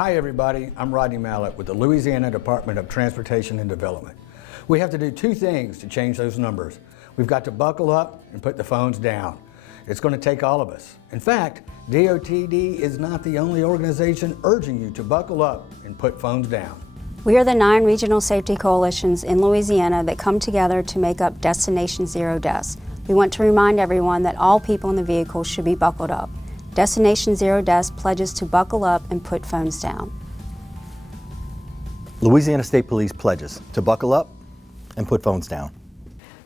Hi everybody, I'm Rodney Mallett with the Louisiana Department of Transportation and Development. We have to do two things to change those numbers. We've got to buckle up and put the phones down. It's going to take all of us. In fact, DOTD is not the only organization urging you to buckle up and put phones down. We are the 9 regional safety coalitions in Louisiana that come together to make up Destination Zero Deaths. We want to remind everyone that all people in the vehicle should be buckled up. Destination Zero Deaths pledges to buckle up and put phones down. Louisiana State Police pledges to buckle up and put phones down.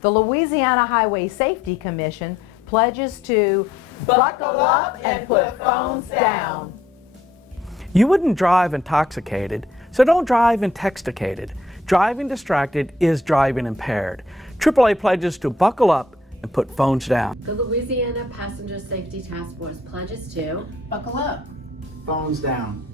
The Louisiana Highway Safety Commission pledges to buckle up and put phones down. You wouldn't drive intoxicated, so don't drive intoxicated. Driving distracted is driving impaired. AAA pledges to buckle up and put phones down. The Louisiana Passenger Safety Task Force pledges to buckle up, phones down.